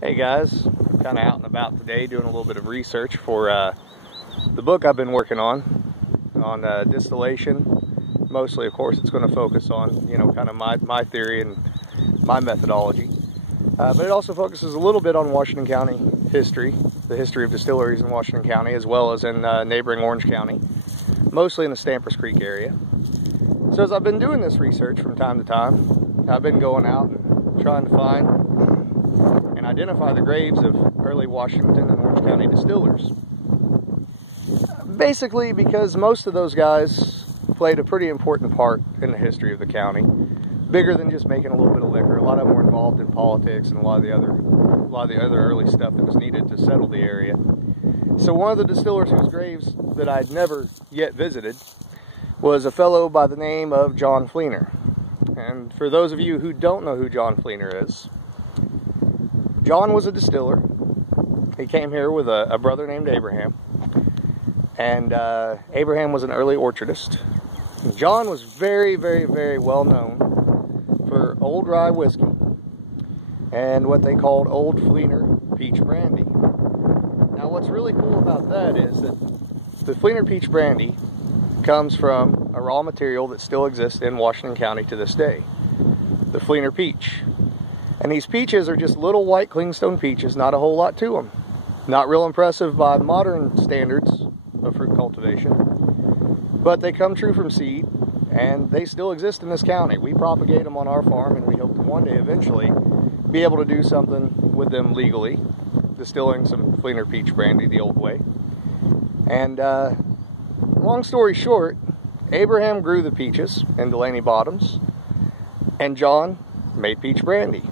Hey guys, kind of out and about today doing a little bit of research for the book I've been working on distillation. Mostly, of course, it's going to focus on, kind of my theory and my methodology. But it also focuses a little bit on Washington County history, the history of distilleries in Washington County, as well as in neighboring Orange County, mostly in the Stampers Creek area. So as I've been doing this research from time to time, I've been going out and trying to find and identify the graves of early Washington and Orange County distillers. Basically because most of those guys played a pretty important part in the history of the county. Bigger than just making a little bit of liquor. A lot of them were involved in politics and a lot of the other early stuff that was needed to settle the area. So one of the distillers whose graves that I'd never yet visited was a fellow by the name of John Fleenor. And for those of you who don't know who John Fleenor is, John was a distiller. He came here with a brother named Abraham. And Abraham was an early orchardist. John was very, very, very well known for old rye whiskey and what they called Old Fleenor peach brandy. Now what's really cool about that is that the Fleenor peach brandy comes from a raw material that still exists in Washington County to this day, the Fleenor peach. And these peaches are just little white clingstone peaches, not a whole lot to them. Not real impressive by modern standards of fruit cultivation, but they come true from seed, and they still exist in this county. We propagate them on our farm, and we hope to one day eventually be able to do something with them legally, distilling some Fleenor peach brandy the old way. And long story short, Abraham grew the peaches in Delaney Bottoms, and John made peach brandy.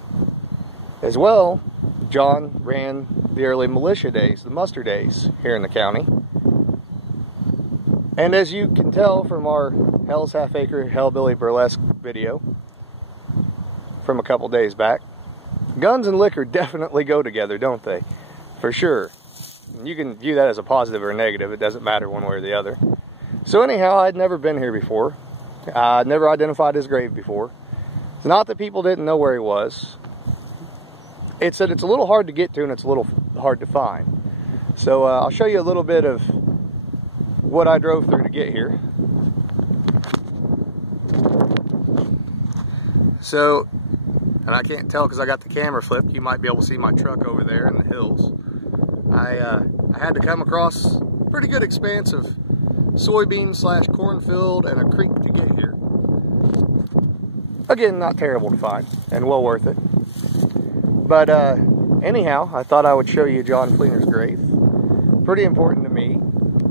As well, John ran the early militia days, the muster days here in the county. And as you can tell from our Hell's Half Acre Hellbilly Burlesque video from a couple days back, guns and liquor definitely go together, don't they? For sure. You can view that as a positive or a negative. It doesn't matter one way or the other. So anyhow, I'd never been here before. I'd never identified his grave before. It's not that people didn't know where he was. It's that it's a little hard to get to and it's a little hard to find. So I'll show you a little bit of what I drove through to get here. So, and I can't tell because I got the camera flipped. You might be able to see my truck over there in the hills. I had to come across a pretty good expanse of soybean / cornfield and a creek to get here. Again, not terrible to find and well worth it. But anyhow, I thought I would show you John Fleenor's grave. Pretty important to me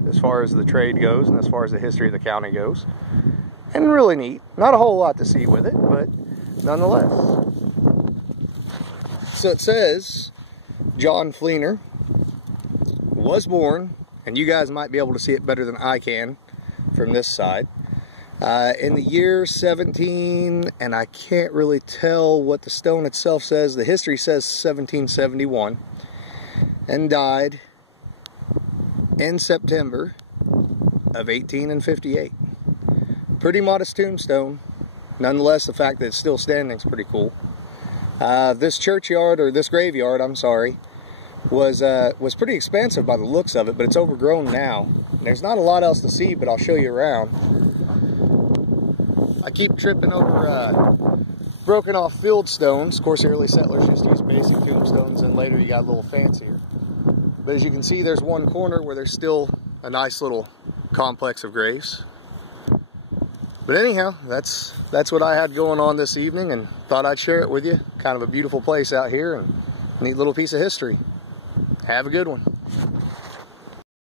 as far as the trade goes and as far as the history of the county goes. And really neat. Not a whole lot to see with it, but nonetheless. So it says John Fleenor was born, and you guys might be able to see it better than I can from this side, in the year 17, and I can't really tell what the stone itself says. The history says 1771, and died in September of 1858. Pretty modest tombstone. Nonetheless, the fact that it's still standing is pretty cool. This churchyard, or this graveyard, I'm sorry, was pretty expansive by the looks of it, but it's overgrown now. There's not a lot else to see, but I'll show you around. I keep tripping over broken off field stones. Of course, the early settlers just used basic tombstones, and later you got a little fancier. But as you can see, there's one corner where there's still a nice little complex of graves. But anyhow, that's what I had going on this evening, and thought I'd share it with you. Kind of a beautiful place out here, and a neat little piece of history. Have a good one.